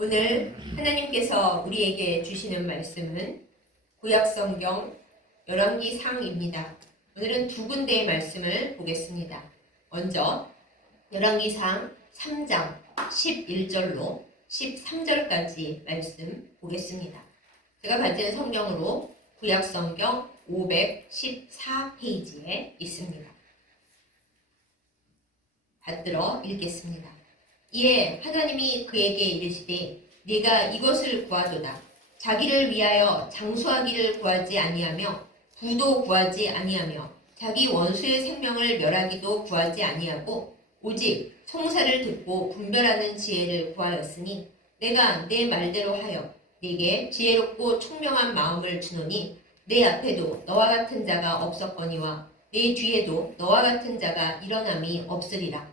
오늘 하나님께서 우리에게 주시는 말씀은 구약성경 열왕기상입니다. 오늘은 두 군데의 말씀을 보겠습니다. 먼저 열왕기상 3장 11절로 13절까지 말씀 보겠습니다. 제가 가진 성경으로 구약성경 514페이지에 있습니다. 받들어 읽겠습니다. 이에 하나님이 그에게 이르시되 네가 이것을 구하도다. 자기를 위하여 장수하기를 구하지 아니하며 부도 구하지 아니하며 자기 원수의 생명을 멸하기도 구하지 아니하고 오직 송사를 듣고 분별하는 지혜를 구하였으니 내가 내 말대로 하여 네게 지혜롭고 총명한 마음을 주노니 내 앞에도 너와 같은 자가 없었거니와 내 뒤에도 너와 같은 자가 일어남이 없으리라.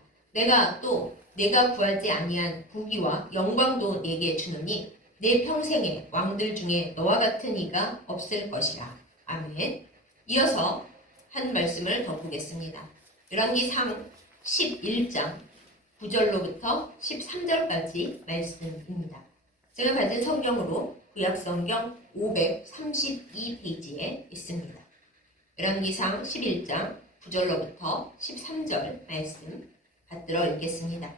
내가 구하지 아니한 부귀와 영광도 네게 주노니 내 평생에 왕들 중에 너와 같은 이가 없을 것이라. 아멘. 이어서 한 말씀을 더 보겠습니다. 열왕기상 11장 9절로부터 13절까지 말씀입니다. 제가 가진 성경으로 구약성경 532페이지에 있습니다. 열왕기상 11장 9절로부터 13절 말씀 받들어 읽겠습니다.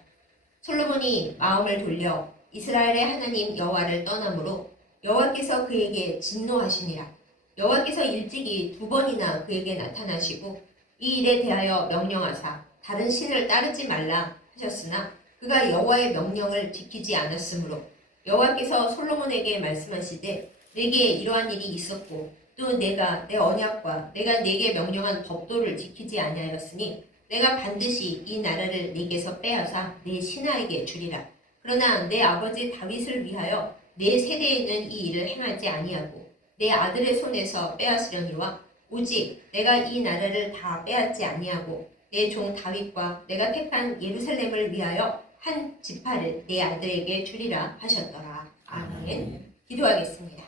솔로몬이 마음을 돌려 이스라엘의 하나님 여호와를 떠나므로 여호와께서 그에게 진노하시니라. 여호와께서 일찍이 2번이나 그에게 나타나시고 이 일에 대하여 명령하사 다른 신을 따르지 말라 하셨으나 그가 여호와의 명령을 지키지 않았으므로 여호와께서 솔로몬에게 말씀하시되 내게 이러한 일이 있었고 또 내가 내 언약과 내가 네게 명령한 법도를 지키지 아니하였으니 내가 반드시 이 나라를 네게서 빼앗아 내 신하에게 주리라. 그러나 내 아버지 다윗을 위하여 내 세대에는 이 일을 행하지 아니하고 내 아들의 손에서 빼앗으려니와 오직 내가 이 나라를 다 빼앗지 아니하고 내 종 다윗과 내가 택한 예루살렘을 위하여 한 지파를 내 아들에게 주리라 하셨더라. 아멘. 기도하겠습니다.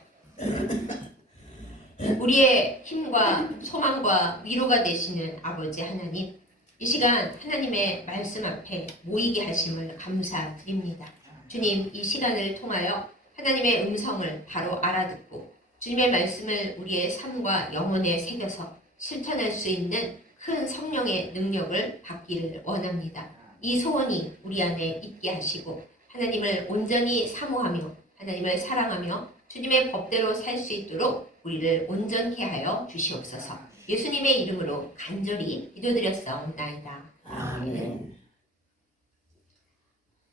우리의 힘과 소망과 위로가 되시는 아버지 하나님, 이 시간 하나님의 말씀 앞에 모이게 하심을 감사드립니다. 주님, 이 시간을 통하여 하나님의 음성을 바로 알아듣고 주님의 말씀을 우리의 삶과 영혼에 새겨서 실천할 수 있는 큰 성령의 능력을 받기를 원합니다. 이 소원이 우리 안에 있게 하시고 하나님을 온전히 사모하며 하나님을 사랑하며 주님의 법대로 살 수 있도록 우리를 온전케 하여 주시옵소서. 예수님의 이름으로 간절히 기도드렸사옵나이다. 아멘.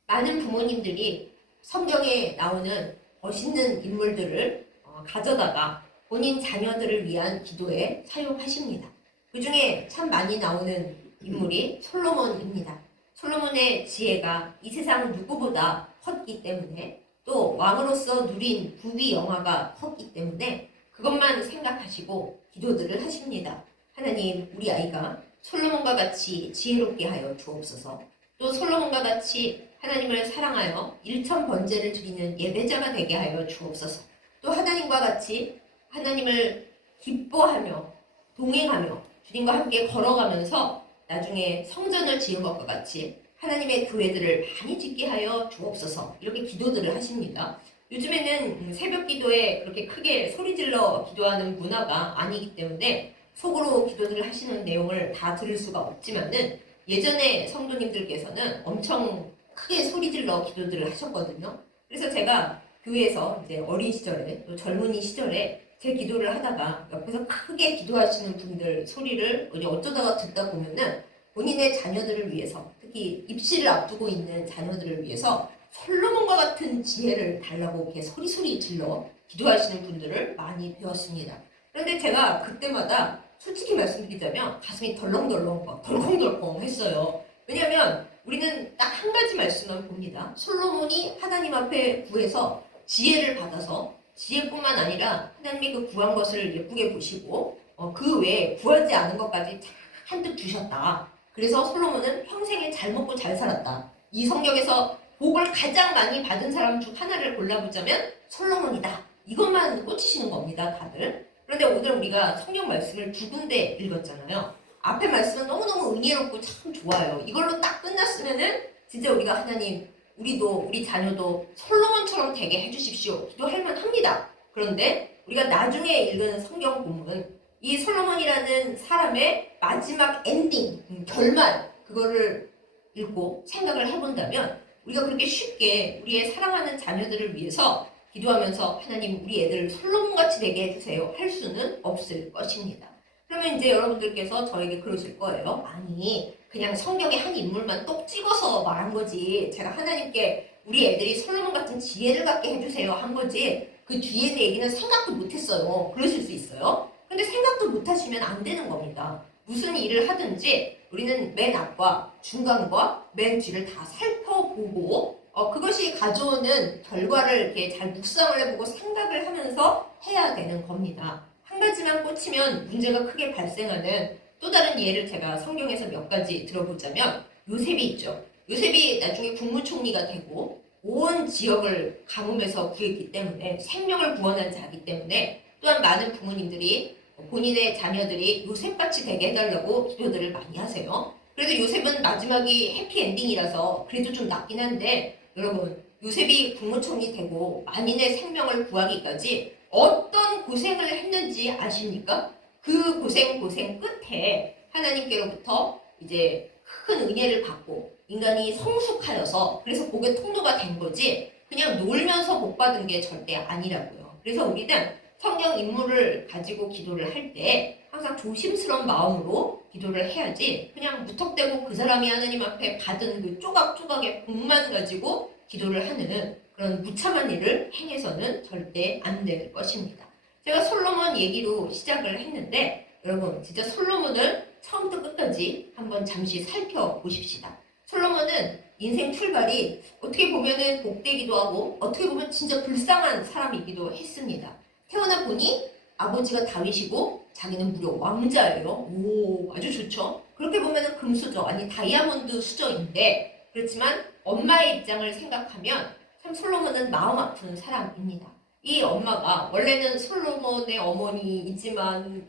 많은 부모님들이 성경에 나오는 멋있는 인물들을 가져다가 본인 자녀들을 위한 기도에 사용하십니다. 그 중에 참 많이 나오는 인물이 솔로몬입니다. 솔로몬의 지혜가 이 세상 누구보다 컸기 때문에 또 왕으로서 누린 부귀 영화가 컸기 때문에 그것만 생각하시고 기도들을 하십니다. 하나님, 우리 아이가 솔로몬과 같이 지혜롭게 하여 주옵소서. 또 솔로몬과 같이 하나님을 사랑하여 일천번제를 드리는 예배자가 되게 하여 주옵소서. 또 하나님과 같이 하나님을 기뻐하며 동행하며 주님과 함께 걸어가면서 나중에 성전을 지은 것과 같이 하나님의 교회들을 많이 짓게 하여 주옵소서. 이렇게 기도들을 하십니다. 요즘에는 새벽 기도에 그렇게 크게 소리질러 기도하는 문화가 아니기 때문에 속으로 기도들을 하시는 내용을 다 들을 수가 없지만은 예전에 성도님들께서는 엄청 크게 소리질러 기도들을 하셨거든요. 그래서 제가 교회에서 이제 어린 시절에 또 젊은이 시절에 제 기도를 하다가 옆에서 크게 기도하시는 분들 소리를 어쩌다가 듣다 보면은 본인의 자녀들을 위해서, 특히 입시를 앞두고 있는 자녀들을 위해서 솔로몬과 같은 지혜를 달라고 이렇게 소리 질러 기도하시는 분들을 많이 배웠습니다. 그런데 제가 그때마다 솔직히 말씀드리자면 가슴이 덜렁덜렁 덜컹덜컹 했어요. 왜냐하면 우리는 딱 한 가지 말씀만 봅니다. 솔로몬이 하나님 앞에 구해서 지혜를 받아서 지혜뿐만 아니라 하나님이 그 구한 것을 예쁘게 보시고 그 외에 구하지 않은 것까지 잔뜩 주셨다. 그래서 솔로몬은 평생에 잘 먹고 잘 살았다. 이 성경에서 복을 가장 많이 받은 사람 중 하나를 골라보자면 솔로몬이다. 이것만 꽂히시는 겁니다, 다들. 그런데 오늘 우리가 성경 말씀을 두 군데 읽었잖아요. 앞에 말씀은 너무너무 은혜롭고 참 좋아요. 이걸로 딱 끝났으면은 진짜 우리가 하나님 우리도 우리 자녀도 솔로몬처럼 되게 해주십시오. 기도할 만합니다. 그런데 우리가 나중에 읽은 성경 본문 이 솔로몬이라는 사람의 마지막 엔딩, 결말 그거를 읽고 생각을 해본다면 우리가 그렇게 쉽게 우리의 사랑하는 자녀들을 위해서 기도하면서 하나님 우리 애들을 솔로몬같이 되게 해주세요 할 수는 없을 것입니다. 그러면 이제 여러분들께서 저에게 그러실 거예요. 아니 그냥 성경의 한 인물만 똑 찍어서 말한 거지 제가 하나님께 우리 애들이 솔로몬 같은 지혜를 갖게 해주세요 한 거지 그 뒤에 얘기는 생각도 못했어요. 그러실 수 있어요. 근데 생각도 못하시면 안 되는 겁니다. 무슨 일을 하든지 우리는 맨 앞과 중간과 맨 뒤를 다 살펴보고 그것이 가져오는 결과를 이렇게 잘 묵상을 해보고 생각을 하면서 해야 되는 겁니다. 한 가지만 꽂히면 문제가 크게 발생하는 또 다른 예를 제가 성경에서 몇 가지 들어보자면 요셉이 있죠. 요셉이 나중에 국무총리가 되고 온 지역을 가뭄에서 구했기 때문에 생명을 구원한 자이기 때문에 또한 많은 부모님들이 본인의 자녀들이 요셉같이 되게 해달라고 기도들을 많이 하세요. 그래도 요셉은 마지막이 해피엔딩이라서 그래도 좀 낫긴 한데 여러분 요셉이 국무총리 되고 만인의 생명을 구하기까지 어떤 고생을 했는지 아십니까? 그 고생 끝에 하나님께로부터 이제 큰 은혜를 받고 인간이 성숙하여서 그래서 복의 통로가 된 거지 그냥 놀면서 복 받은 게 절대 아니라고요. 그래서 우리는 성경 인물을 가지고 기도를 할 때 항상 조심스러운 마음으로 기도를 해야지 그냥 무턱대고 그 사람이 하나님 앞에 받은 그 조각조각의 복만 가지고 기도를 하는 그런 무참한 일을 행해서는 절대 안 될 것입니다. 제가 솔로몬 얘기로 시작을 했는데 여러분 진짜 솔로몬을 처음부터 끝까지 한번 잠시 살펴보십시다. 솔로몬은 인생 출발이 어떻게 보면은 복되기도 하고 어떻게 보면 진짜 불쌍한 사람이기도 했습니다. 태어나 보니 아버지가 다윗이고 자기는 무려 왕자예요. 오, 아주 좋죠. 그렇게 보면은 금수저 아니 다이아몬드 수저인데 그렇지만 엄마의 입장을 생각하면 참 솔로몬은 마음 아픈 사람입니다. 이 엄마가 원래는 솔로몬의 어머니이지만은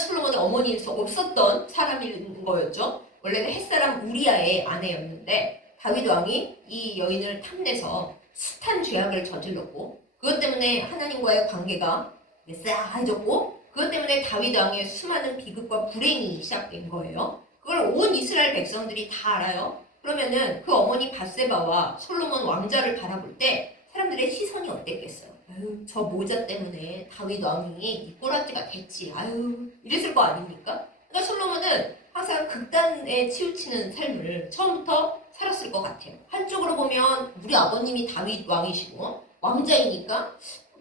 솔로몬의 어머니일 수 없었던 사람인 거였죠. 원래는 햇사람 우리아의 아내였는데 다윗 왕이 이 여인을 탐내서 숱한 죄악을 저질렀고 그것 때문에 하나님과의 관계가 싸해졌고 그것 때문에 다윗 왕의 수많은 비극과 불행이 시작된 거예요. 그걸 온 이스라엘 백성들이 다 알아요. 그러면은 그 어머니 밧세바와 솔로몬 왕자를 바라볼 때 사람들의 시선이 어땠겠어요? 아유 저 모자 때문에 다윗 왕이 이 꼬라지가 됐지 아유 이랬을 거 아닙니까? 그러니까 솔로몬은 항상 극단에 치우치는 삶을 처음부터 살았을 것 같아요. 한쪽으로 보면 우리 아버님이 다윗 왕이시고 왕자이니까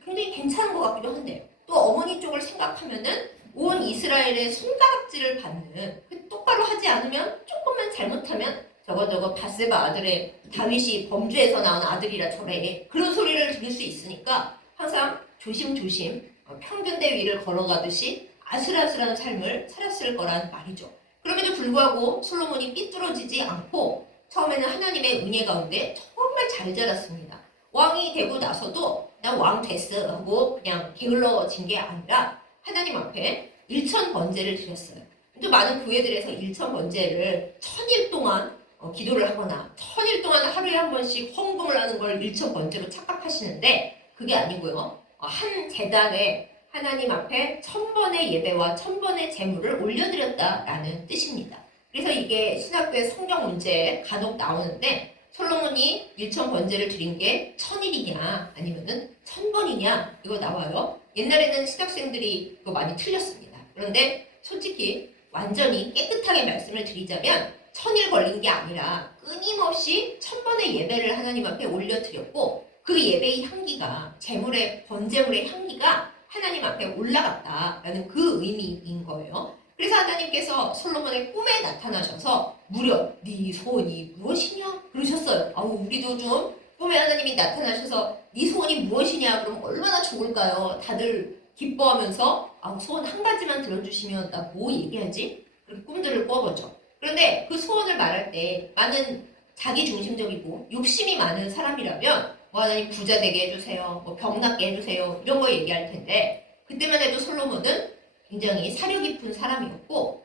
굉장히 괜찮은 것 같기도 한데요. 또 어머니 쪽을 생각하면은 온 이스라엘의 손가락질을 받는 똑바로 하지 않으면 조금만 잘못하면 저거 밧세바 아들의 다윗이 범죄에서 나온 아들이라 저래 그런 소리를 들을 수 있으니까 항상 조심조심 평균대 위를 걸어가듯이 아슬아슬한 삶을 살았을 거란 말이죠. 그럼에도 불구하고 솔로몬이 삐뚤어지지 않고 처음에는 하나님의 은혜 가운데 정말 잘 자랐습니다. 왕이 되고 나서도 나 왕 됐어 하고 그냥 게을러진 게 아니라 하나님 앞에 일천 번제를 드렸어요. 또 많은 교회들에서 일천 번제를 1000일 동안 기도를 하거나 1000일 동안 하루에 한 번씩 헌금을 하는 걸 일천 번제로 착각하시는데 그게 아니고요. 한 제단에 하나님 앞에 1000번의 예배와 1000번의 제물을 올려드렸다라는 뜻입니다. 그래서 이게 신학교의 성경 문제에 간혹 나오는데 솔로몬이 일천 번제를 드린 게 1000일이냐 아니면은 1000번이냐 이거 나와요. 옛날에는 신학생들이 이거 많이 틀렸습니다. 그런데 솔직히 완전히 깨끗하게 말씀을 드리자면 1000일 걸린 게 아니라 끊임없이 1000번의 예배를 하나님 앞에 올려드렸고 그 예배의 향기가 제물의 번제물의 향기가 하나님 앞에 올라갔다라는 그 의미인 거예요. 그래서 하나님께서 솔로몬의 꿈에 나타나셔서 무려 네 소원이 무엇이냐 그러셨어요. 우리도 좀 꿈에 하나님이 나타나셔서 네 소원이 무엇이냐 그러면 얼마나 좋을까요? 다들 기뻐하면서 소원 한 가지만 들어주시면 나 뭐 얘기하지? 그렇게 꿈들을 꿔보죠. 그런데 그 소원을 말할 때 많은 자기중심적이고 욕심이 많은 사람이라면 하나님 부자 되게 해주세요. 병 낫게 해주세요. 이런 거 얘기할 텐데 그때만 해도 솔로몬은 굉장히 사려 깊은 사람이었고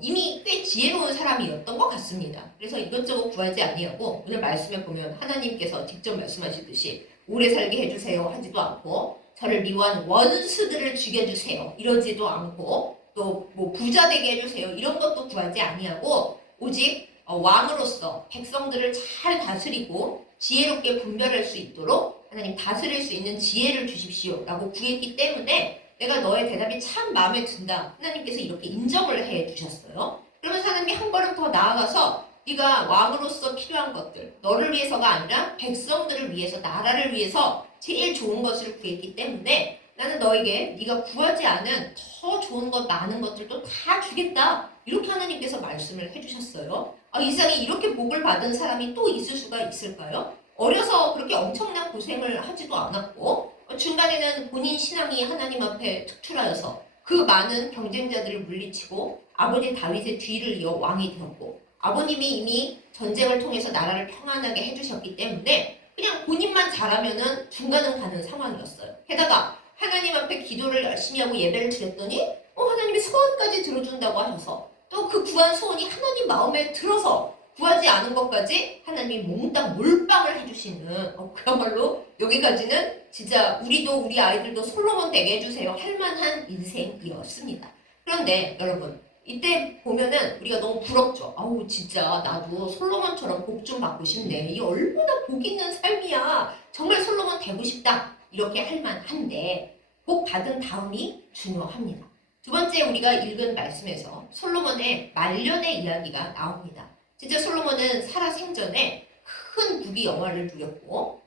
이미 꽤 지혜로운 사람이었던 것 같습니다. 그래서 이것저것 구하지 아니하고 오늘 말씀에 보면 하나님께서 직접 말씀하시듯이 오래 살게 해주세요 하지도 않고 저를 미워한 원수들을 죽여주세요 이러지도 않고 또 뭐 부자 되게 해주세요 이런 것도 구하지 아니하고 오직 왕으로서 백성들을 잘 다스리고 지혜롭게 분별할 수 있도록 하나님 다스릴 수 있는 지혜를 주십시오 라고 구했기 때문에 내가 너의 대답이 참 마음에 든다. 하나님께서 이렇게 인정을 해 주셨어요. 그러면서 하나님이 한 걸음 더 나아가서 네가 왕으로서 필요한 것들, 너를 위해서가 아니라 백성들을 위해서, 나라를 위해서 제일 좋은 것을 구했기 때문에 나는 너에게 네가 구하지 않은 더 좋은 것, 많은 것들도 다 주겠다. 이렇게 하나님께서 말씀을 해주셨어요. 이 세상에 이렇게 복을 받은 사람이 또 있을 수가 있을까요? 어려서 그렇게 엄청난 고생을 하지도 않았고 중간에는 본인 신앙이 하나님 앞에 특출하여서 그 많은 경쟁자들을 물리치고 아버지 다윗의 뒤를 이어 왕이 되었고 아버님이 이미 전쟁을 통해서 나라를 평안하게 해주셨기 때문에 그냥 본인만 잘하면은 중간은 가는 상황이었어요. 게다가 하나님 앞에 기도를 열심히 하고 예배를 드렸더니 하나님이 소원까지 들어준다고 하셔서 또 그 구한 소원이 하나님 마음에 들어서 구하지 않은 것까지 하나님이 몽땅 몰빵을 해주시는 그야말로 여기까지는 진짜 우리도 우리 아이들도 솔로몬 되게 해주세요 할 만한 인생이었습니다. 그런데 여러분 이때 보면은 우리가 너무 부럽죠. 아우 진짜 나도 솔로몬처럼 복 좀 받고 싶네. 이 얼마나 복 있는 삶이야. 정말 솔로몬 되고 싶다. 이렇게 할 만한데 복 받은 다음이 중요합니다. 두 번째 우리가 읽은 말씀에서 솔로몬의 말년의 이야기가 나옵니다. 진짜 솔로몬은 살아 생전에 큰 부귀 영화를 누렸고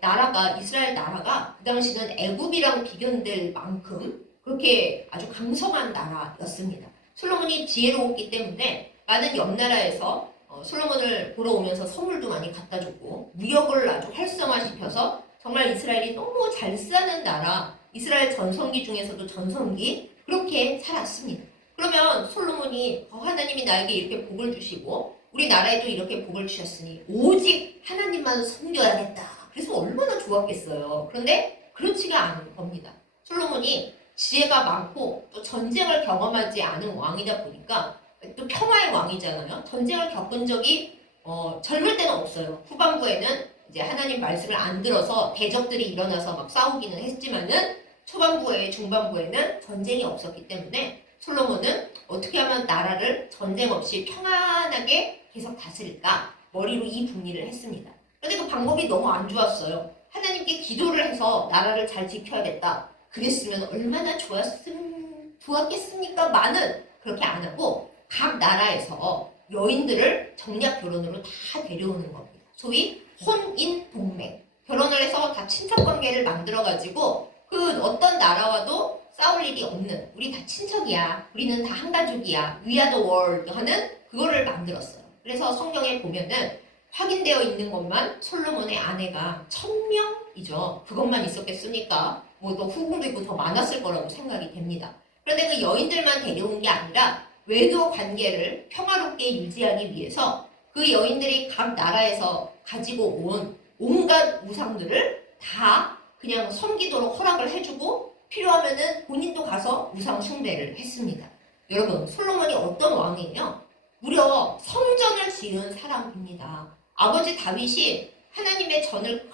나라가 이스라엘 나라가 그 당시는 애굽이랑 비견될 만큼 그렇게 아주 강성한 나라였습니다. 솔로몬이 지혜로웠기 때문에 많은 옆 나라에서 솔로몬을 보러 오면서 선물도 많이 갖다 줬고 무역을 아주 활성화시켜서 정말 이스라엘이 너무 잘 사는 나라, 이스라엘 전성기 중에서도 전성기 그렇게 살았습니다. 그러면 솔로몬이 하나님이 나에게 이렇게 복을 주시고 우리 나라에도 이렇게 복을 주셨으니 오직 하나님만 섬겨야겠다. 그래서 얼마나 좋았겠어요. 그런데 그렇지가 않은 겁니다. 솔로몬이 지혜가 많고 또 전쟁을 경험하지 않은 왕이다 보니까 또 평화의 왕이잖아요. 전쟁을 겪은 적이 젊을 때는 없어요. 후반부에는 이제 하나님 말씀을 안 들어서 대적들이 일어나서 막 싸우기는 했지만은 초반부에 중반부에는 전쟁이 없었기 때문에 솔로몬은 어떻게 하면 나라를 전쟁 없이 평안하게 계속 다스릴까 머리로 이 궁리를 했습니다. 그런데 그 방법이 너무 안 좋았어요. 하나님께 기도를 해서 나라를 잘 지켜야겠다. 그랬으면 얼마나 좋았겠습니까? 많은 그렇게 안 하고 각 나라에서 여인들을 정략 결혼으로 다 데려오는 겁니다. 소위 혼인 동맹. 결혼을 해서 다 친척 관계를 만들어가지고 그 어떤 나라와도 싸울 일이 없는 우리 다 친척이야. 우리는 다 한 가족이야. We are the world 하는 그거를 만들었어요. 그래서 성경에 보면은 확인되어 있는 것만 솔로몬의 아내가 1000명이죠. 그것만 있었겠습니까? 뭐 더 후궁도 있고 더 많았을 거라고 생각이 됩니다. 그런데 그 여인들만 데려온 게 아니라 외교 관계를 평화롭게 유지하기 위해서 그 여인들이 각 나라에서 가지고 온 온갖 우상들을 다 그냥 섬기도록 허락을 해주고 필요하면은 본인도 가서 우상 숭배를 했습니다. 여러분 솔로몬이 어떤 왕이에요? 무려 성전을 지은 사람입니다. 아버지 다윗이 하나님의 전을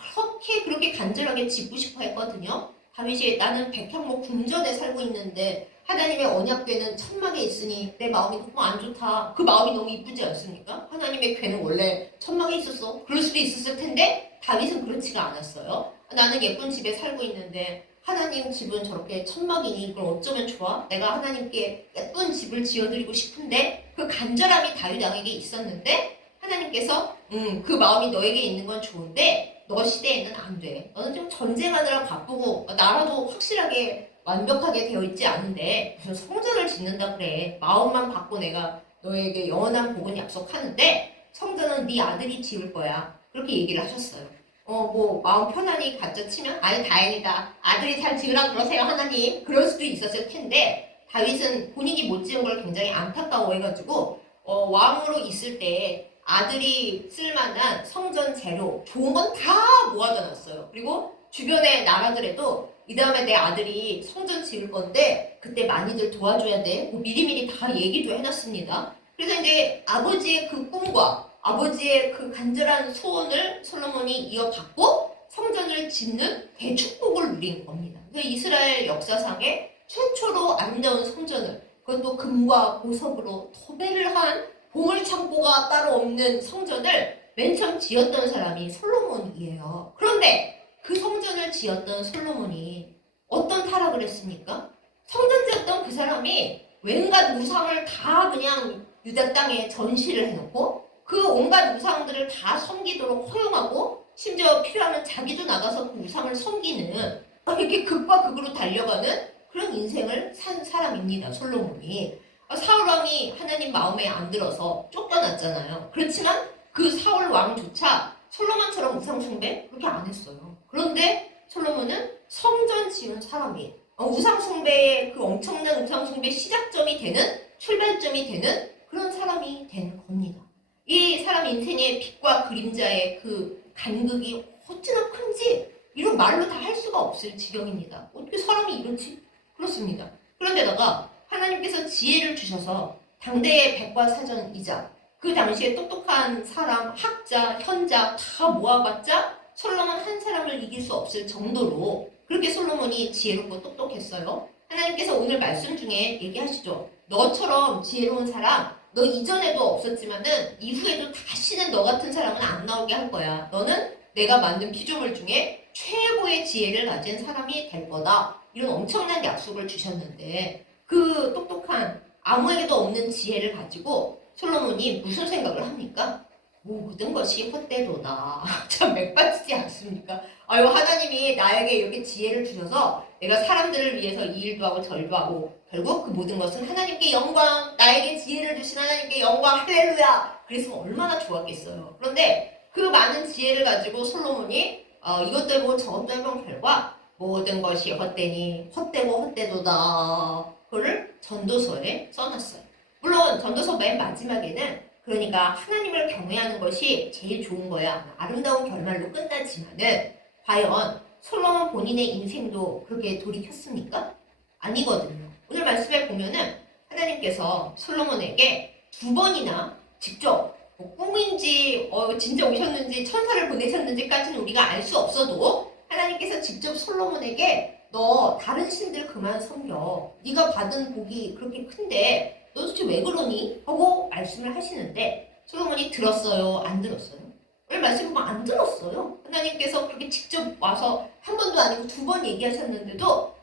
그렇게 간절하게 짓고 싶어 했거든요. 다윗이 나는 백향목 궁전에 살고 있는데 하나님의 언약궤는 천막에 있으니 내 마음이 너무 안 좋다. 그 마음이 너무 이쁘지 않습니까? 하나님의 궤는 원래 천막에 있었어. 그럴 수도 있었을 텐데 다윗은 그렇지가 않았어요. 나는 예쁜 집에 살고 있는데 하나님 집은 저렇게 천막이니 그럼 어쩌면 좋아? 내가 하나님께 예쁜 집을 지어드리고 싶은데 그 간절함이 다윗 왕에게 있었는데 하나님께서 그 마음이 너에게 있는 건 좋은데 너 시대에는 안 돼. 너는 좀 전쟁하느라 바쁘고 나라도 확실하게 완벽하게 되어 있지 않은데 무슨 성전을 짓는다 그래. 마음만 받고 내가 너에게 영원한 복은 약속하는데 성전은 네 아들이 지을 거야. 그렇게 얘기를 하셨어요. 뭐 마음 편안히 갖다 치면 아니 다행이다. 아들이 잘 지으라 그러세요 하나님. 그럴 수도 있었을 텐데 다윗은 본인이 못 지은 걸 굉장히 안타까워해가지고 왕으로 있을 때 아들이 쓸만한 성전 재료 좋은 건 다 모아다 놨어요. 그리고 주변의 나라들에도 이 다음에 내 아들이 성전 지을 건데 그때 많이들 도와줘야 돼. 뭐 미리미리 다 얘기도 해놨습니다. 그래서 이제 아버지의 그 꿈과 아버지의 그 간절한 소원을 솔로몬이 이어받고 성전을 짓는 대축복을 누린 겁니다. 그래서 이스라엘 역사상에 최초로 아름다운 성전을, 그것도 금과 보석으로 도배를 한 보물창고가 따로 없는 성전을 맨 처음 지었던 사람이 솔로몬이에요. 그런데 그 성전을 지었던 솔로몬이 어떤 타락을 했습니까? 성전 지었던 그 사람이 웬갖 우상을 다 그냥 유다 땅에 전시를 해놓고 그 온갖 우상들을 다 섬기도록 허용하고 심지어 필요하면 자기도 나가서 그 우상을 섬기는 이렇게 극과 극으로 달려가는 그런 인생을 산 사람입니다. 솔로몬이. 사울왕이 하나님 마음에 안 들어서 쫓겨났잖아요. 그렇지만 그 사울 왕조차 솔로몬처럼 우상 숭배 그렇게 안 했어요. 그런데 솔로몬은 성전 지은 사람이 우상 숭배의 그 엄청난 우상 숭배 시작점이 되는 출발점이 되는 그런 사람이 된 겁니다. 이 사람 인생의 빛과 그림자의 그 간극이 어찌나 큰지 이런 말로 다 할 수가 없을 지경입니다. 어떻게 사람이 이렇지? 그렇습니다. 그런데다가 하나님께서 지혜를 주셔서 당대의 백과사전이자 그 당시에 똑똑한 사람, 학자, 현자 다 모아봤자 솔로몬 한 사람을 이길 수 없을 정도로 그렇게 솔로몬이 지혜롭고 똑똑했어요. 하나님께서 오늘 말씀 중에 얘기하시죠. 너처럼 지혜로운 사람, 너 이전에도 없었지만은 이후에도 다시는 너 같은 사람은 안 나오게 할 거야. 너는 내가 만든 피조물 중에 최고의 지혜를 가진 사람이 될 거다. 이런 엄청난 약속을 주셨는데 그 똑똑한 아무에게도 없는 지혜를 가지고 솔로몬이 무슨 생각을 합니까? 모든 것이 헛되도다. 참 맥받치지 않습니까? 아유, 하나님이 나에게 이렇게 지혜를 주셔서 내가 사람들을 위해서 이 일도 하고 저 일도 하고 결국 그 모든 것은 하나님께 영광, 나에게 지혜를 주신 하나님께 영광, 할렐루야. 그랬으면 얼마나 좋았겠어요. 그런데 그 많은 지혜를 가지고 솔로몬이 이것도 해보고 저것도 해본 결과 모든 것이 헛되니 헛되고 헛되도다. 그거를 전도서에 써놨어요. 물론 전도서 맨 마지막에는 그러니까 하나님을 경외하는 것이 제일 좋은 거야. 아름다운 결말로 끝나지만은 과연 솔로몬 본인의 인생도 그렇게 돌이켰습니까? 아니거든요. 오늘 말씀에 보면은 하나님께서 솔로몬에게 2번이나 직접 꿈인지 진짜 오셨는지 천사를 보내셨는지까지는 우리가 알 수 없어도 하나님께서 직접 솔로몬에게 너 다른 신들 그만 섬겨. 네가 받은 복이 그렇게 큰데 너 도대체 왜 그러니? 하고 말씀을 하시는데 솔로몬이 들었어요? 안 들었어요? 오늘 말씀 보면 안 들었어요. 하나님께서 그렇게 직접 와서 한 번도 아니고 2번 얘기하셨는데도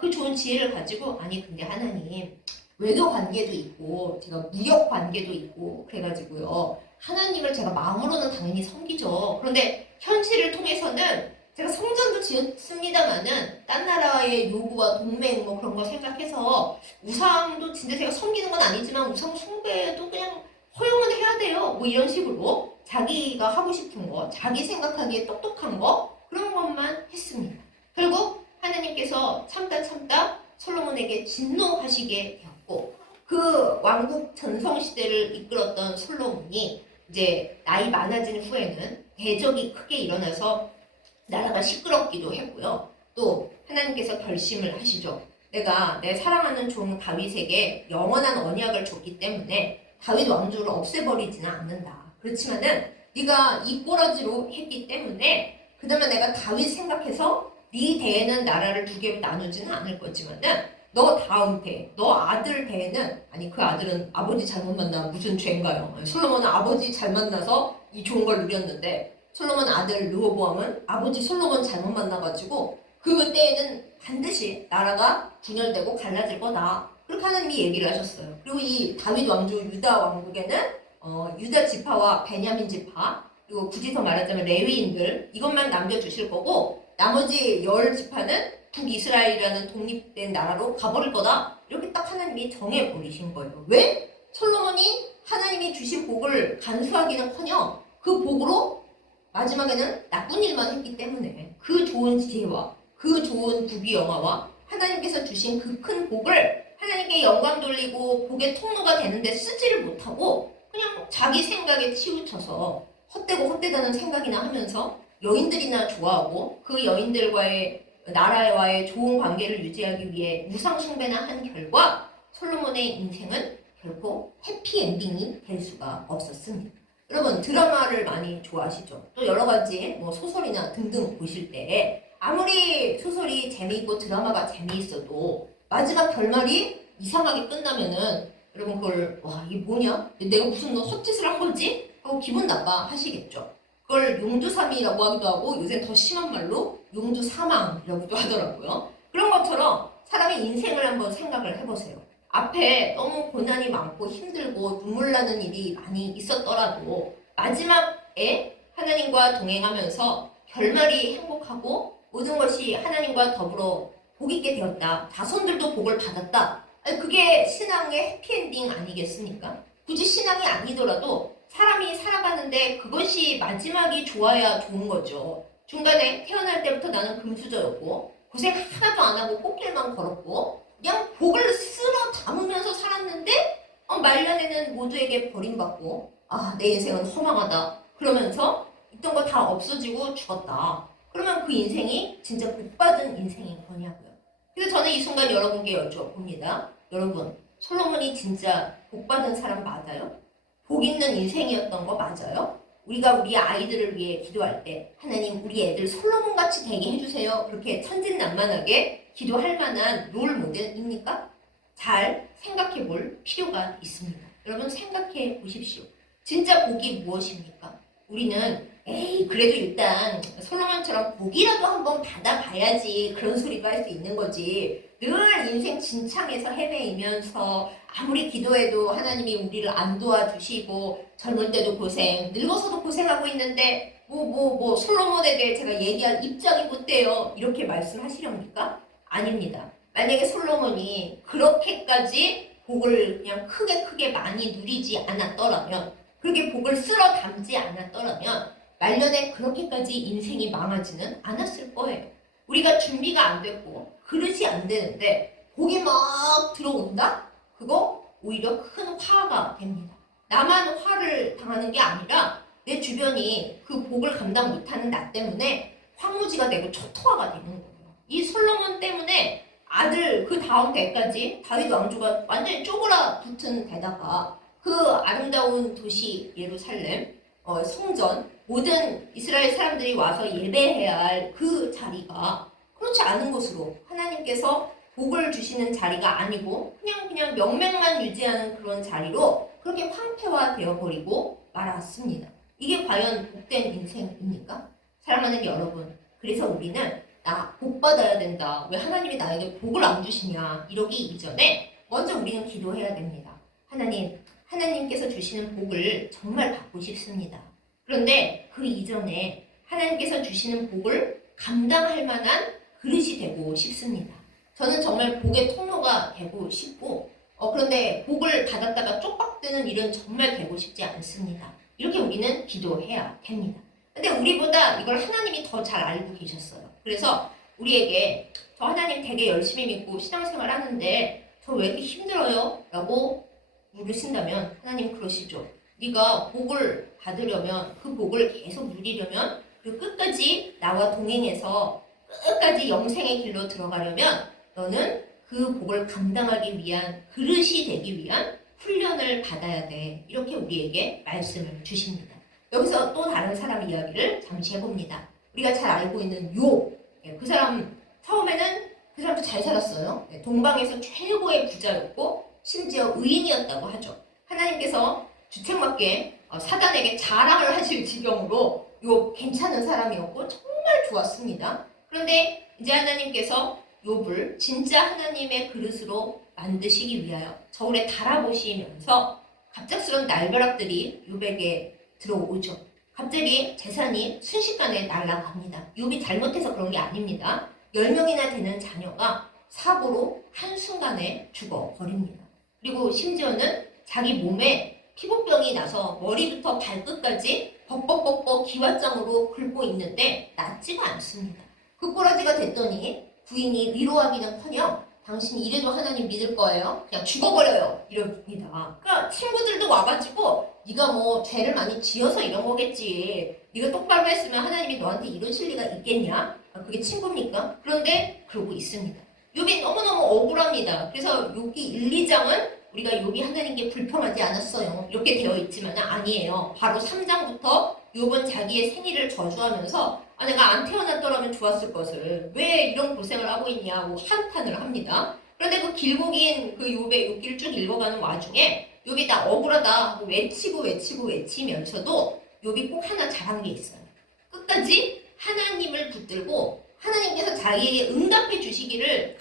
그 좋은 지혜를 가지고 아니 근데 하나님 외교 관계도 있고 제가 무역 관계도 있고 그래가지고요. 하나님을 제가 마음으로는 당연히 섬기죠. 그런데 현실을 통해서는 제가 성전도 지었습니다마는 딴 나라의 요구와 동맹 뭐 그런 거 생각해서 우상도 진짜 제가 섬기는 건 아니지만 우상 숭배도 그냥 허용은 해야 돼요. 뭐 이런 식으로 자기가 하고 싶은 거, 자기 생각하기에 똑똑한 거 그런 것만 했습니다. 결국 하나님께서 참다 솔로몬에게 진노하시게 되었고 그 왕국 전성시대를 이끌었던 솔로몬이 이제 나이 많아진 후에는 대적이 크게 일어나서 나라가 시끄럽기도 했고요. 또 하나님께서 결심을 하시죠. 내가 내 사랑하는 종 다윗에게 영원한 언약을 줬기 때문에 다윗 왕조를 없애버리지는 않는다. 그렇지만은 네가 이 꼬라지로 했기 때문에 그다음에 내가 다윗 생각해서 네 대에는 나라를 2개로 나누지는 않을 거지만은 너 다음 대, 너 아들 대에는 아니 그 아들은 아버지 잘못 만나 무슨 죄인가요? 솔로몬은 아버지 잘 만나서 이 좋은 걸 누렸는데 솔로몬 아들 르호보암은 아버지 솔로몬 잘못 만나가지고 그때에는 반드시 나라가 분열되고 갈라질 거다. 그렇게 하나님이 얘기를 하셨어요. 그리고 이 다윗 왕조 유다 왕국에는 유다 지파와 베냐민 지파 그리고 굳이 더 말하자면 레위인들 이것만 남겨주실 거고 나머지 10지파는 북이스라엘이라는 독립된 나라로 가버릴 거다. 이렇게 딱 하나님이 정해버리신 거예요. 왜? 솔로몬이 하나님이 주신 복을 간수하기는커녕 그 복으로 마지막에는 나쁜 일만 했기 때문에 그 좋은 지혜와 그 좋은 부귀영화와 하나님께서 주신 그 큰 복을 하나님께 영광 돌리고 복의 통로가 되는데 쓰지를 못하고 그냥 자기 생각에 치우쳐서 헛되고 헛되다는 생각이나 하면서 여인들이나 좋아하고 그 여인들과의 나라와의 좋은 관계를 유지하기 위해 우상 숭배나 한 결과 솔로몬의 인생은 결코 해피엔딩이 될 수가 없었습니다. 여러분 드라마를 많이 좋아하시죠? 또 여러 가지 뭐 소설이나 등등 보실 때 아무리 소설이 재미있고 드라마가 재미있어도 마지막 결말이 이상하게 끝나면은 여러분 그걸 와 이게 뭐냐? 내가 무슨 너 헛짓을 한 거지? 하고 기분 나빠 하시겠죠. 그걸 용두사미라고 하기도 하고 요새 더 심한 말로 용두사망이라고도 하더라고요. 그런 것처럼 사람의 인생을 한번 생각을 해보세요. 앞에 너무 고난이 많고 힘들고 눈물 나는 일이 많이 있었더라도 마지막에 하나님과 동행하면서 결말이 행복하고 모든 것이 하나님과 더불어 복 있게 되었다. 자손들도 복을 받았다. 그게 신앙의 해피엔딩 아니겠습니까? 굳이 신앙이 아니더라도 사람이 살아가는데 그것이 마지막이 좋아야 좋은 거죠. 중간에 태어날 때부터 나는 금수저였고 고생 하나도 안 하고 꽃길만 걸었고 그냥 복을 쓸어 담으면서 살았는데 말년에는 모두에게 버림받고 내 인생은 허망하다 그러면서 있던 거 다 없어지고 죽었다. 그러면 그 인생이 진짜 복받은 인생인 거냐고요. 그래서 저는 이 순간 여러분께 여쭤봅니다. 여러분 솔로몬이 진짜 복받은 사람 맞아요? 복 있는 인생이었던 거 맞아요? 우리가 우리 아이들을 위해 기도할 때 하나님 우리 애들 솔로몬같이 되게 해주세요. 그렇게 천진난만하게 기도할 만한 롤 모델입니까? 잘 생각해 볼 필요가 있습니다. 여러분 생각해 보십시오. 진짜 복이 무엇입니까? 우리는 그래도 일단 솔로몬처럼 복이라도 한번 받아봐야지 그런 소리도 할 수 있는 거지. 늘 인생 진창에서 헤매이면서 아무리 기도해도 하나님이 우리를 안 도와주시고 젊을 때도 고생, 늙어서도 고생하고 있는데 솔로몬에 대해 제가 얘기할 입장이 못 돼요. 이렇게 말씀하시렵니까? 아닙니다. 만약에 솔로몬이 그렇게까지 복을 그냥 크게 많이 누리지 않았더라면 그렇게 복을 쓸어 담지 않았더라면 말년에 그렇게까지 인생이 망하지는 않았을 거예요. 우리가 준비가 안 됐고 그릇이 안 되는데 복이 막 들어온다? 그거 오히려 큰 화가 됩니다. 나만 화를 당하는 게 아니라 내 주변이 그 복을 감당 못하는 나 때문에 황무지가 되고 초토화가 되는 거예요. 이 솔로몬 때문에 아들 그 다음 대까지 다윗 왕조가 완전히 쪼그라붙은 데다가 그 아름다운 도시 예루살렘 성전 모든 이스라엘 사람들이 와서 예배해야 할 그 자리가 그렇지 않은 곳으로 하나님께서 복을 주시는 자리가 아니고 그냥 명맥만 유지하는 그런 자리로 그렇게 황폐화되어 버리고 말았습니다. 이게 과연 복된 인생입니까? 사랑하는 여러분, 그래서 우리는 나 복 받아야 된다. 왜 하나님이 나에게 복을 안 주시냐 이러기 이전에 먼저 우리는 기도해야 됩니다. 하나님께서 주시는 복을 정말 받고 싶습니다. 그런데 그 이전에 하나님께서 주시는 복을 감당할 만한 그릇이 되고 싶습니다. 저는 정말 복의 통로가 되고 싶고 그런데 복을 받았다가 쪽박드는 일은 정말 되고 싶지 않습니다. 이렇게 우리는 기도해야 됩니다. 근데 우리보다 이걸 하나님이 더 잘 알고 계셨어요. 그래서 우리에게 저 하나님 되게 열심히 믿고 신앙생활 하는데 저 왜 이렇게 힘들어요? 라고 물으신다면 하나님 그러시죠. 네가 복을 받으려면 그 복을 계속 누리려면 그리고 끝까지 나와 동행해서 끝까지 영생의 길로 들어가려면 너는 그 복을 감당하기 위한 그릇이 되기 위한 훈련을 받아야 돼. 이렇게 우리에게 말씀을 주십니다. 여기서 또 다른 사람 이야기를 잠시 해봅니다. 우리가 잘 알고 있는 욥. 그 사람 처음에는 그 사람도 잘 살았어요. 동방에서 최고의 부자였고 심지어 의인이었다고 하죠. 하나님께서 주책맞게 사단에게 자랑을 하실 지경으로 욥 괜찮은 사람이었고 정말 좋았습니다. 그런데 이제 하나님께서 욥을 진짜 하나님의 그릇으로 만드시기 위하여 저울에 달아보시면서 갑작스러운 날벼락들이 욥에게 들어오죠. 갑자기 재산이 순식간에 날아갑니다. 욥이 잘못해서 그런 게 아닙니다. 10명이나 되는 자녀가 사고로 한순간에 죽어버립니다. 그리고 심지어는 자기 몸에 피부병이 나서 머리부터 발끝까지 벅벅벅벅 기왓장으로 긁고 있는데 낫지가 않습니다. 그 꼬라지가 됐더니 부인이 위로하기는커녕 당신이 이래도 하나님 믿을 거예요? 그냥 죽어버려요. 이럽니다. 그러니까 친구들도 와가지고 네가 뭐 죄를 많이 지어서 이런 거겠지. 네가 똑바로 했으면 하나님이 너한테 이러실 리가 있겠냐? 그게 친구입니까? 그런데 그러고 있습니다. 욥이 너무너무 억울합니다. 그래서 욥기 1, 2장은 우리가 욥이 하나님께 불평하지 않았어요. 이렇게 되어 있지만 아니에요. 바로 3장부터 욥은 자기의 생일을 저주하면서 내가 안 태어났더라면 좋았을 것을 왜 이런 고생을 하고 있냐고 한탄을 합니다. 그런데 그 길고 긴 그 욥의 욥기를 쭉 읽어가는 와중에 욥이 다 억울하다 하고 외치면서도 욥이 꼭 하나 잘한 게 있어요. 끝까지 하나님을 붙들고 하나님께서 자기에게 응답해 주시기를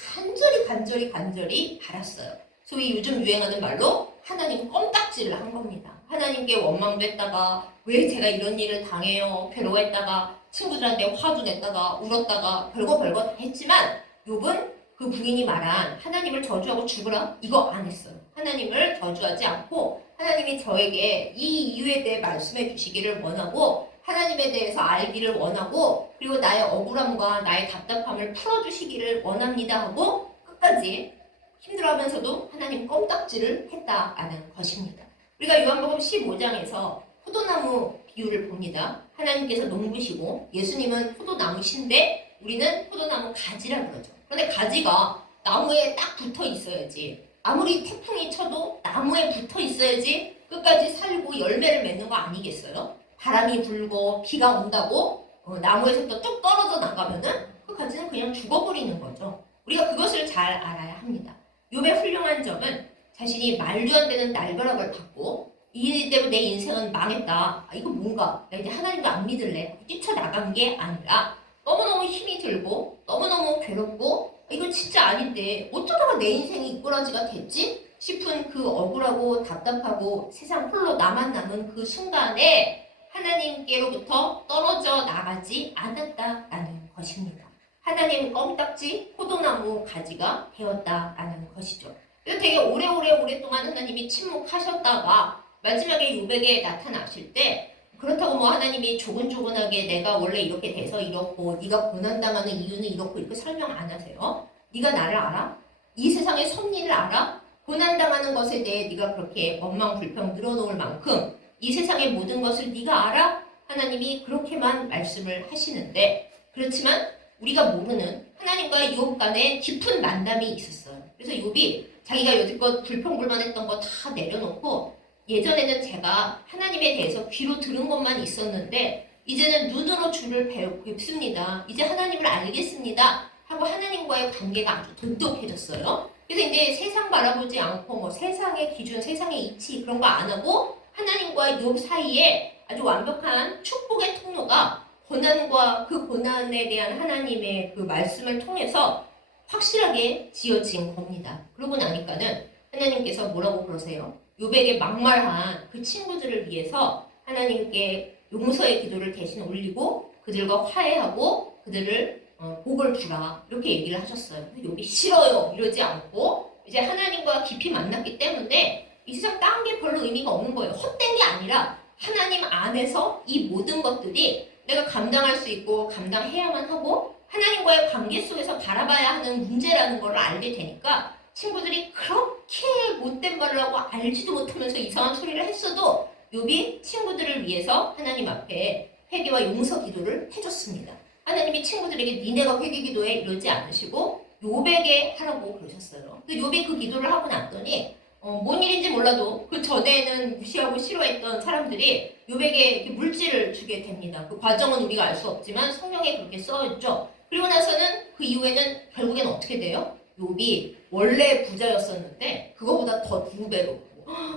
간절히 바랐어요. 소위 요즘 유행하는 말로 하나님 껌딱지를 한 겁니다. 하나님께 원망도 했다가 왜 제가 이런 일을 당해요 괴로워했다가 친구들한테 화도 냈다가 울었다가 별거 다 했지만 욥은 그 부인이 말한 하나님을 저주하고 죽으라 이거 안 했어요. 하나님을 저주하지 않고 하나님이 저에게 이 이유에 대해 말씀해 주시기를 원하고 하나님에 대해서 알기를 원하고 그리고 나의 억울함과 나의 답답함을 풀어주시기를 원합니다 하고 끝까지 힘들어하면서도 하나님 껌딱지를 했다라는 것입니다. 우리가 요한복음 15장에서 포도나무 비유를 봅니다. 하나님께서 농부시고 예수님은 포도나무신데 우리는 포도나무 가지라 그러죠. 그런데 가지가 나무에 딱 붙어 있어야지 아무리 태풍이 쳐도 나무에 붙어 있어야지 끝까지 살고 열매를 맺는 거 아니겠어요? 바람이 불고 비가 온다고 나무에서 또 뚝 떨어져 나가면은 그 가지는 그냥 죽어버리는 거죠. 우리가 그것을 잘 알아야 합니다. 욥의 훌륭한 점은 자신이 말도 안 되는 날벼락을 받고 이 때문에 내 인생은 망했다. 이거 뭔가 나 이제 하나님도 안 믿을래. 뛰쳐나간 게 아니라 너무너무 힘이 들고 너무너무 괴롭고 이거 진짜 아닌데 어쩌다가 내 인생이 이꼬라지가 됐지? 싶은 그 억울하고 답답하고 세상 홀로 나만 남은 그 순간에 하나님께로부터 떨어져 나가지 않았다라는 것입니다. 하나님 껌딱지 포도나무 가지가 되었다라는 것이죠. 그래서 되게 오랫동안 하나님이 침묵하셨다가 마지막에 욥에게 나타나실 때 그렇다고 뭐 하나님이 조근조근하게 내가 원래 이렇게 돼서 이렇고 네가 고난당하는 이유는 이렇고 이렇게 설명 안 하세요. 네가 나를 알아? 이 세상의 섭리를 알아? 고난당하는 것에 대해 네가 그렇게 원망 불평 늘어놓을 만큼 이 세상의 모든 것을 네가 알아? 하나님이 그렇게만 말씀을 하시는데 그렇지만 우리가 모르는 하나님과 욥 간에 깊은 만남이 있었어요. 그래서 욥이 자기가 여태껏 불평불만했던 거 다 내려놓고 예전에는 제가 하나님에 대해서 귀로 들은 것만 있었는데 이제는 눈으로 주를 뵙습니다. 이제 하나님을 알겠습니다. 하고 하나님과의 관계가 아주 돈독해졌어요. 그래서 이제 세상 바라보지 않고 뭐 세상의 기준, 세상의 이치 그런 거 안 하고 하나님과 욥 사이에 아주 완벽한 축복의 통로가 고난과 그 고난에 대한 하나님의 그 말씀을 통해서 확실하게 지어진 겁니다. 그러고 나니까는 하나님께서 뭐라고 그러세요? 욥에게 막말한 그 친구들을 위해서 하나님께 용서의 기도를 대신 올리고 그들과 화해하고 그들을 복을 주라 이렇게 얘기를 하셨어요. 욥이 싫어요 이러지 않고 이제 하나님과 깊이 만났기 때문에 이 세상 딴 게 별로 의미가 없는 거예요. 헛된 게 아니라 하나님 안에서 이 모든 것들이 내가 감당할 수 있고 감당해야만 하고 하나님과의 관계 속에서 바라봐야 하는 문제라는 걸 알게 되니까 친구들이 그렇게 못된 말을 하고 알지도 못하면서 이상한 소리를 했어도 욥이 친구들을 위해서 하나님 앞에 회개와 용서 기도를 해줬습니다. 하나님이 친구들에게 니네가 회개 기도해 이러지 않으시고 욥에게 하라고 그러셨어요. 근데 욥이 그 기도를 하고 났더니 뭔 일인지 몰라도 그 전에는 무시하고 싫어했던 사람들이 욥에게 이렇게 물질을 주게 됩니다. 그 과정은 우리가 알 수 없지만 성경에 그렇게 써있죠. 그리고 나서는 그 이후에는 결국엔 어떻게 돼요? 욥이 원래 부자였었는데 그거보다 더 2배로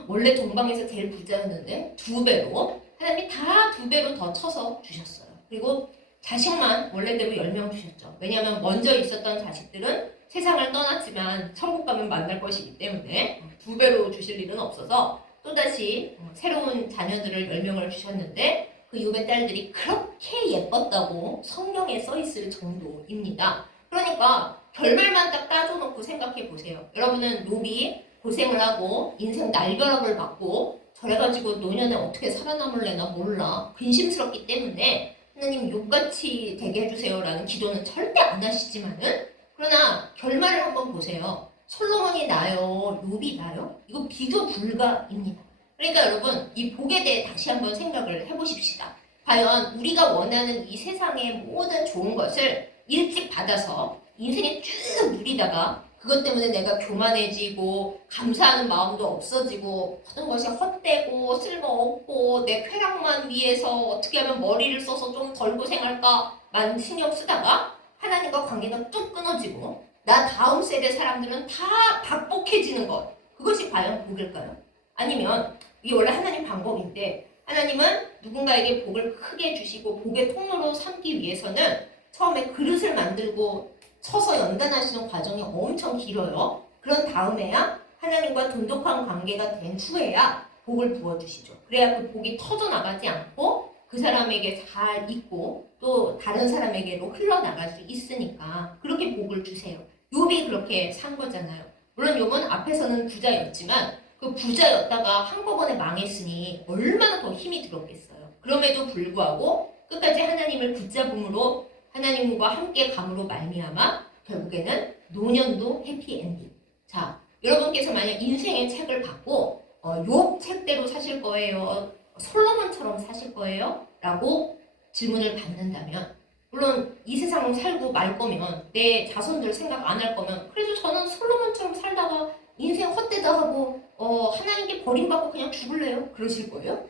원래 동방에서 제일 부자였는데 2배로 하나님이 다 2배로 더 쳐서 주셨어요. 그리고 자식만 원래대로 10명 주셨죠. 왜냐하면 먼저 있었던 자식들은 세상을 떠났지만 천국 가면 만날 것이기 때문에 2배로 주실 일은 없어서 또다시 새로운 자녀들을 10명을 주셨는데 그 욥의 딸들이 그렇게 예뻤다고 성경에 써있을 정도입니다. 그러니까 결말만 딱 따져놓고 생각해 보세요. 여러분은 욥이 고생을 하고 인생 날벼락을 맞고 저래가지고 노년에 어떻게 살아남을래나 몰라 근심스럽기 때문에 하나님 욥같이 되게 해주세요라는 기도는 절대 안 하시지만은 그러나 결말을 한번 보세요. 솔로몬이 나요? 욥이 나요? 이거 비교 불가입니다. 그러니까 여러분 이 복에 대해 다시 한번 생각을 해보십시다. 과연 우리가 원하는 이 세상의 모든 좋은 것을 일찍 받아서 인생에 쭉 누리다가 그것 때문에 내가 교만해지고 감사하는 마음도 없어지고 모든 것이 헛되고 쓸모없고 내 쾌락만 위해서 어떻게 하면 머리를 써서 좀 덜 고생할까만 신경 쓰다가 하나님과 관계가 뚝 끊어지고 나 다음 세대 사람들은 다 박복해지는 것, 그것이 과연 복일까요? 아니면 이게 원래 하나님 방법인데 하나님은 누군가에게 복을 크게 주시고 복의 통로로 삼기 위해서는 처음에 그릇을 만들고 서서 연단하시는 과정이 엄청 길어요. 그런 다음에야 하나님과 돈독한 관계가 된 후에야 복을 부어주시죠. 그래야 그 복이 터져나가지 않고 그 사람에게 잘 있고 또 다른 사람에게로 흘러나갈 수 있으니까 그렇게 복을 주세요. 욥이 그렇게 산 거잖아요. 물론 욥은 앞에서는 부자였지만 그 부자였다가 한꺼번에 망했으니 얼마나 더 힘이 들었겠어요. 그럼에도 불구하고 끝까지 하나님을 붙잡음으로 하나님과 함께 감으로 말미암아 결국에는 노년도 해피엔딩. 자, 여러분께서 만약 인생의 책을 받고 욥 책대로 사실 거예요? 솔로몬처럼 사실 거예요? 라고 질문을 받는다면 물론 이 세상 살고 말 거면 내 자손들 생각 안 할 거면 그래도 저는 솔로몬처럼 살다가 인생 헛되다 하고 하나님께 버림받고 그냥 죽을래요? 그러실 거예요?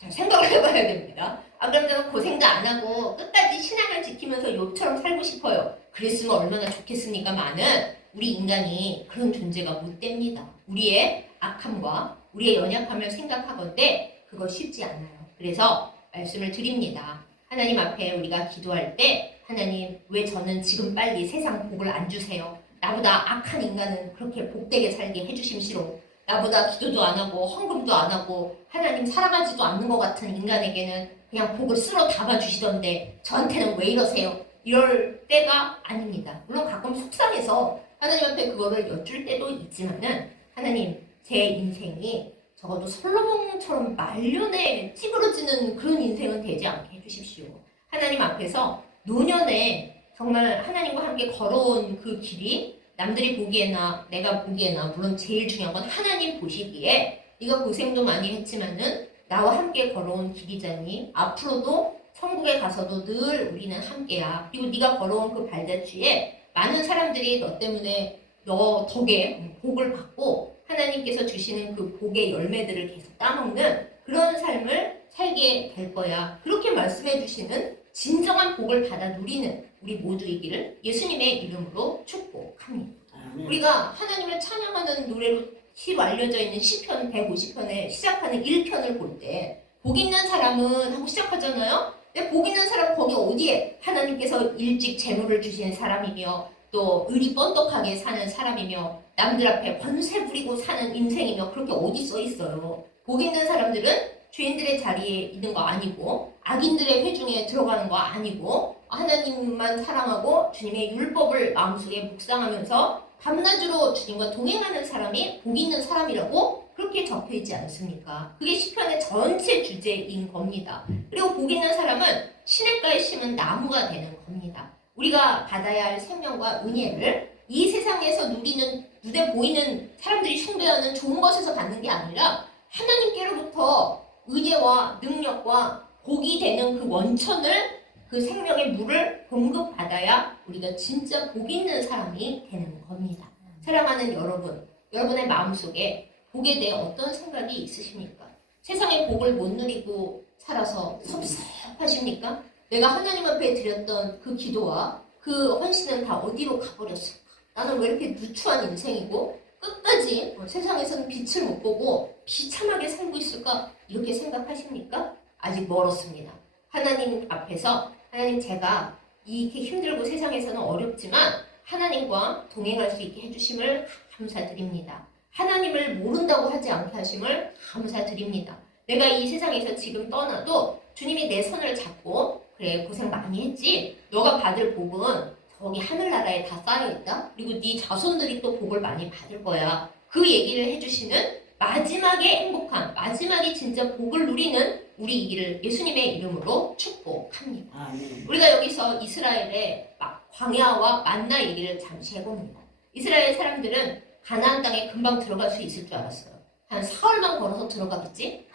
자, 생각을 해봐야 됩니다. 그럼 저는 고생도 안 하고 끝까지 신앙을 지키면서 욥처럼 살고 싶어요. 그랬으면 얼마나 좋겠습니까? 많은 우리 인간이 그런 존재가 못 됩니다. 우리의 악함과 우리의 연약함을 생각하건대 그거 쉽지 않아요. 그래서 말씀을 드립니다. 하나님 앞에 우리가 기도할 때 하나님 왜 저는 지금 빨리 세상 복을 안 주세요? 나보다 악한 인간은 그렇게 복되게 살게 해주심시로 나보다 기도도 안 하고 헌금도 안 하고 하나님 사랑하지도 않는 것 같은 인간에게는 그냥 복을 쓸어 담아주시던데 저한테는 왜 이러세요? 이럴 때가 아닙니다. 물론 가끔 속상해서 하나님 앞에 그거를 여쭐 때도 있지만은 하나님 제 인생이 적어도 솔로몬처럼 말년에 찌그러지는 그런 인생은 되지 않게 해주십시오. 하나님 앞에서 노년에 정말 하나님과 함께 걸어온 그 길이 남들이 보기에나 내가 보기에나 물론 제일 중요한 건 하나님 보시기에 네가 고생도 많이 했지만은 나와 함께 걸어온 길이자니 앞으로도 천국에 가서도 늘 우리는 함께야. 그리고 네가 걸어온 그 발자취에 많은 사람들이 너 때문에 너 덕에 복을 받고 하나님께서 주시는 그 복의 열매들을 계속 따먹는 그런 삶을 살게 될 거야. 그렇게 말씀해 주시는 진정한 복을 받아 누리는 우리 모두이기를 예수님의 이름으로 축복합니다. 우리가 하나님을 찬양하는 노래로 시로 알려져 있는 시편 150편에 시작하는 1편을 볼 때 복 있는 사람은 하고 시작하잖아요. 근데 복 있는 사람은 거기 어디에 하나님께서 일찍 재물을 주신 사람이며 또 의리 뻔떡하게 사는 사람이며 남들 앞에 권세 부리고 사는 인생이며 그렇게 어디 써 있어요. 복 있는 사람들은 죄인들의 자리에 있는 거 아니고 악인들의 회중에 들어가는 거 아니고 하나님만 사랑하고 주님의 율법을 마음속에 묵상하면서 밤낮으로 주님과 동행하는 사람이 복 있는 사람이라고 그렇게 적혀있지 않습니까? 그게 시편의 전체 주제인 겁니다. 그리고 복 있는 사람은 시냇가에 심은 나무가 되는 겁니다. 우리가 받아야 할 생명과 은혜를 이 세상에서 누리는 눈에 보이는 사람들이 숭배하는 좋은 것에서 받는 게 아니라 하나님께로부터 은혜와 능력과 복이 되는 그 원천을 그 생명의 물을 공급받아야 우리가 진짜 복 있는 사람이 되는 겁니다. 사랑하는 여러분, 여러분의 마음속에 복에 대해 어떤 생각이 있으십니까? 세상의 복을 못 누리고 살아서 섭섭하십니까? 내가 하나님 앞에 드렸던 그 기도와 그 헌신은 다 어디로 가버렸을까? 나는 왜 이렇게 누추한 인생이고 끝까지 세상에서는 빛을 못 보고 비참하게 살고 있을까? 이렇게 생각하십니까? 아직 멀었습니다. 하나님 앞에서 하나님 제가 이렇게 힘들고 세상에서는 어렵지만 하나님과 동행할 수 있게 해주심을 감사드립니다. 하나님을 모른다고 하지 않게 하심을 감사드립니다. 내가 이 세상에서 지금 떠나도 주님이 내 손을 잡고 그래 고생 많이 했지? 너가 받을 복은 저기 하늘나라에 다 쌓여있다. 그리고 네 자손들이 또 복을 많이 받을 거야. 그 얘기를 해주시는 마지막에 행복한 마지막에 진짜 복을 누리는 우리이기를 예수님의 이름으로 축복합니다. 우리가 여기서 이스라엘의 광야와 만나 얘기를 잠시 해봅니다. 이스라엘 사람들은 가나안 땅에 금방 들어갈 수 있을 줄 알았어요. 한 사흘만 걸어서 들어가겠지?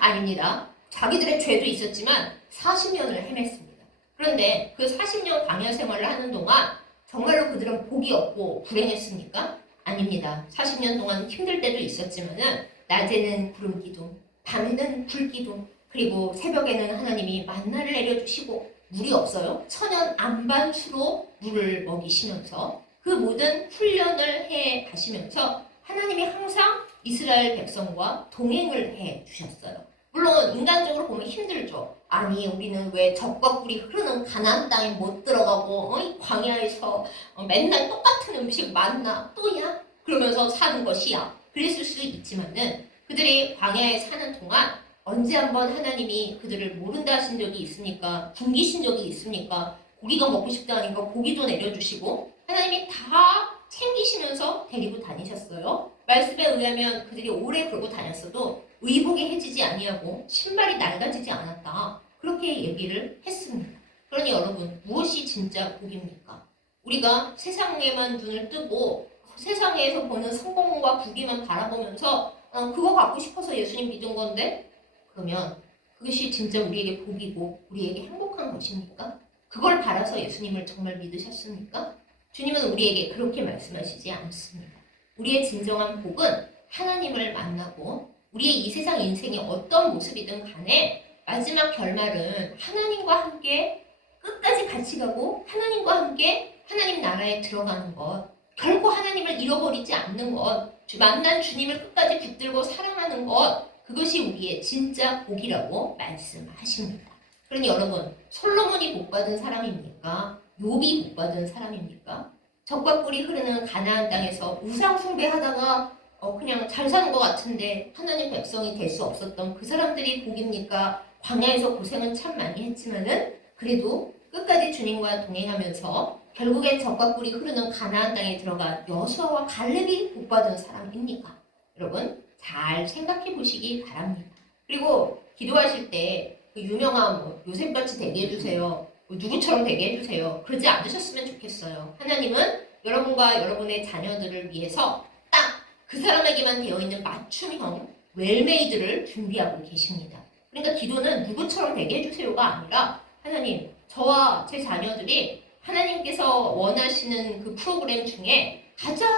아닙니다. 자기들의 죄도 있었지만 40년을 헤맸습니다. 그런데 그 40년 광야 생활을 하는 동안 정말로 그들은 복이 없고 불행했습니까? 아닙니다. 40년 동안 힘들 때도 있었지만은 낮에는 구름 기둥, 밤에는 불 기둥, 그리고 새벽에는 하나님이 만나를 내려주시고 물이 없어요. 천연 안반수로 물을 먹이시면서 그 모든 훈련을 해 가시면서 하나님이 항상 이스라엘 백성과 동행을 해 주셨어요. 물론 인간적으로 보면 힘들죠. 아니 우리는 왜 적과 꿀이 흐르는 가나안 땅에 못 들어가고 이 광야에서 맨날 똑같은 음식 만나 또야? 그러면서 사는 것이야. 그랬을 수도 있지만은 그들이 광야에 사는 동안 언제 한번 하나님이 그들을 모른다 하신 적이 있습니까? 굶기신 적이 있습니까? 고기가 먹고 싶다 하니까 고기도 내려주시고 하나님이 다 챙기시면서 데리고 다니셨어요. 말씀에 의하면 그들이 오래 걸고 다녔어도 의복이 해지지 아니하고 신발이 낡아지지 않았다. 그렇게 얘기를 했습니다. 그러니 여러분 무엇이 진짜 복입니까? 우리가 세상에만 눈을 뜨고 세상에서 보는 성공과 부귀만 바라보면서 그거 갖고 싶어서 예수님 믿은 건데 그러면 그것이 진짜 우리에게 복이고 우리에게 행복한 것입니까? 그걸 바라서 예수님을 정말 믿으셨습니까? 주님은 우리에게 그렇게 말씀하시지 않습니다. 우리의 진정한 복은 하나님을 만나고 우리의 이 세상 인생이 어떤 모습이든 간에 마지막 결말은 하나님과 함께 끝까지 같이 가고 하나님과 함께 하나님 나라에 들어가는 것, 결코 하나님을 잃어버리지 않는 것, 만난 주님을 끝까지 붙들고 사랑하는 것, 그것이 우리의 진짜 복이라고 말씀하십니다. 그러니 여러분, 솔로몬이 복받은 사람입니까? 욥이 복받은 사람입니까? 적과 꿀이 흐르는 가나안 땅에서 우상 숭배하다가 그냥 잘 사는 것 같은데 하나님 백성이 될 수 없었던 그 사람들이 복입니까? 광야에서 고생은 참 많이 했지만은 그래도 끝까지 주님과 동행하면서 결국엔 적과 꿀이 흐르는 가나안 땅에 들어간 여호수아와 갈렙이 복받은 사람입니까? 여러분 잘 생각해 보시기 바랍니다. 그리고 기도하실 때 그 유명한 요셉같이 되게 해주세요. 누구처럼 되게 해주세요. 그러지 않으셨으면 좋겠어요. 하나님은 여러분과 여러분의 자녀들을 위해서 딱 그 사람에게만 되어 있는 맞춤형 웰메이드를 준비하고 계십니다. 그러니까 기도는 누구처럼 되게 해주세요가 아니라 하나님, 저와 제 자녀들이 하나님께서 원하시는 그 프로그램 중에 가장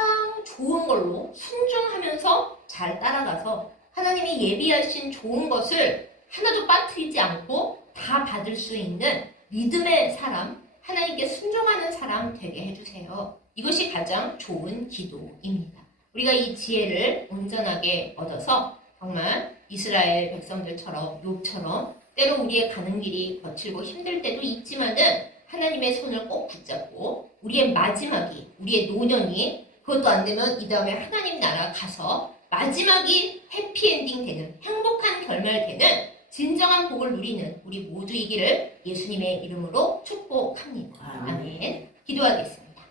좋은 걸로 순종하면서 잘 따라가서 하나님이 예비하신 좋은 것을 하나도 빠뜨리지 않고 다 받을 수 있는 믿음의 사람, 하나님께 순종하는 사람 되게 해주세요. 이것이 가장 좋은 기도입니다. 우리가 이 지혜를 온전하게 얻어서 정말 이스라엘 백성들처럼 욥처럼 때로 우리의 가는 길이 거칠고 힘들 때도 있지만은 하나님의 손을 꼭 붙잡고 우리의 마지막이, 우리의 노년이 그것도 안 되면 이 다음에 하나님 나라 가서 마지막이 해피엔딩 되는 행복한 결말 되는 진정한 복을 누리는 우리 모두이기를 예수님의 이름으로 축복합니다. 아멘. 기도하겠습니다.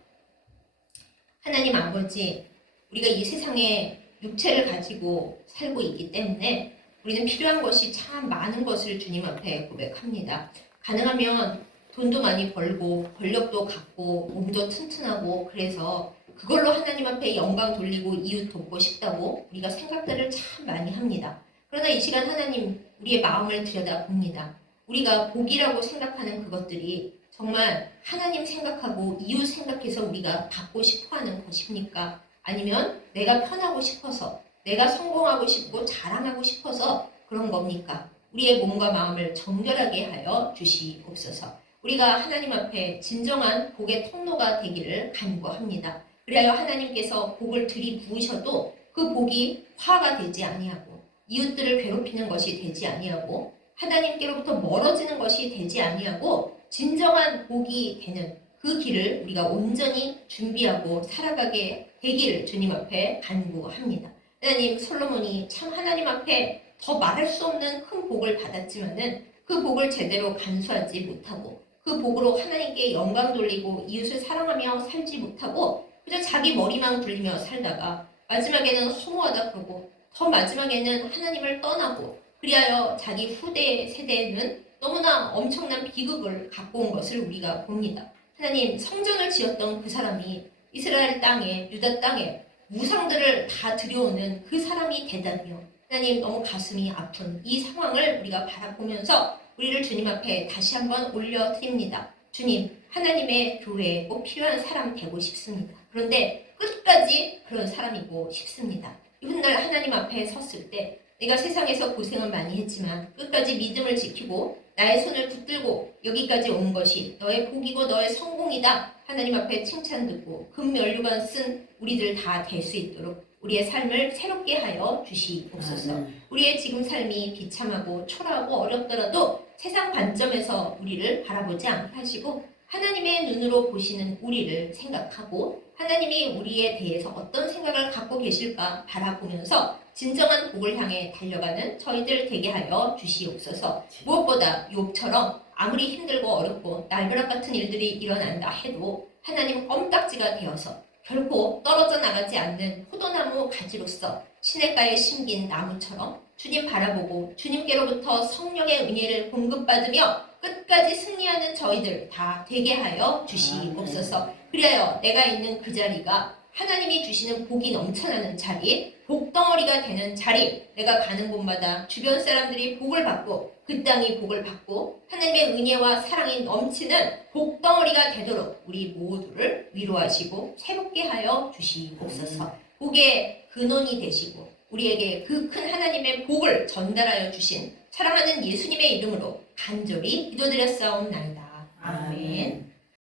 하나님 아버지, 우리가 이 세상에 육체를 가지고 살고 있기 때문에 우리는 필요한 것이 참 많은 것을 주님 앞에 고백합니다. 가능하면 돈도 많이 벌고 권력도 갖고 몸도 튼튼하고 그래서 그걸로 하나님 앞에 영광 돌리고 이웃 돕고 싶다고 우리가 생각들을 참 많이 합니다. 그러나 이 시간 하나님 우리의 마음을 들여다봅니다. 우리가 복이라고 생각하는 그것들이 정말 하나님 생각하고 이웃 생각해서 우리가 받고 싶어하는 것입니까? 아니면 내가 편하고 싶어서 내가 성공하고 싶고 자랑하고 싶어서 그런 겁니까? 우리의 몸과 마음을 정결하게 하여 주시옵소서. 우리가 하나님 앞에 진정한 복의 통로가 되기를 간구합니다. 그리하여 하나님께서 복을 들이부으셔도 그 복이 화가 되지 아니하고 이웃들을 괴롭히는 것이 되지 아니하고 하나님께로부터 멀어지는 것이 되지 아니하고 진정한 복이 되는 그 길을 우리가 온전히 준비하고 살아가게 되기를 주님 앞에 간구합니다. 하나님, 솔로몬이 참 하나님 앞에 더 말할 수 없는 큰 복을 받았지만은 그 복을 제대로 간수하지 못하고 그 복으로 하나님께 영광 돌리고 이웃을 사랑하며 살지 못하고 그저 자기 머리만 굴리며 살다가 마지막에는 허무하다 그러고 더 마지막에는 하나님을 떠나고 그리하여 자기 후대 세대에는 너무나 엄청난 비극을 갖고 온 것을 우리가 봅니다. 하나님, 성전을 지었던 그 사람이 이스라엘 땅에, 유다 땅에 우상들을 다 들여오는 그 사람이 되다니요. 하나님, 너무 가슴이 아픈 이 상황을 우리가 바라보면서 우리를 주님 앞에 다시 한번 올려드립니다. 주님, 하나님의 교회에 꼭 필요한 사람 되고 싶습니다. 그런데 끝까지 그런 사람이고 싶습니다. 이훗날 하나님 앞에 섰을 때 내가 세상에서 고생을 많이 했지만 끝까지 믿음을 지키고 나의 손을 붙들고 여기까지 온 것이 너의 복이고 너의 성공이다. 하나님 앞에 칭찬 듣고 금면류관 쓴 우리들 다 될 수 있도록 우리의 삶을 새롭게 하여 주시옵소서. 우리의 지금 삶이 비참하고 초라하고 어렵더라도 세상 관점에서 우리를 바라보지 않게 하시고 하나님의 눈으로 보시는 우리를 생각하고 하나님이 우리에 대해서 어떤 생각을 갖고 계실까 바라보면서 진정한 복을 향해 달려가는 저희들 되게 하여 주시옵소서. 무엇보다 욥처럼 아무리 힘들고 어렵고 날벼락 같은 일들이 일어난다 해도 하나님 껌딱지가 되어서 결코 떨어져 나가지 않는 포도나무 가지로서 시냇가에 심긴 나무처럼 주님 바라보고 주님께로부터 성령의 은혜를 공급받으며 끝까지 승리하는 저희들 다 되게 하여 주시옵소서. 그리하여 내가 있는 그 자리가 하나님이 주시는 복이 넘쳐나는 자리, 복덩어리가 되는 자리, 내가 가는 곳마다 주변 사람들이 복을 받고 그 땅이 복을 받고 하나님의 은혜와 사랑이 넘치는 복덩어리가 되도록 우리 모두를 위로하시고 새롭게 하여 주시옵소서. 복의 근원이 되시고 우리에게 그 큰 하나님의 복을 전달하여 주신 사랑하는 예수님의 이름으로 간절히 기도드렸사옵나이다. 아멘.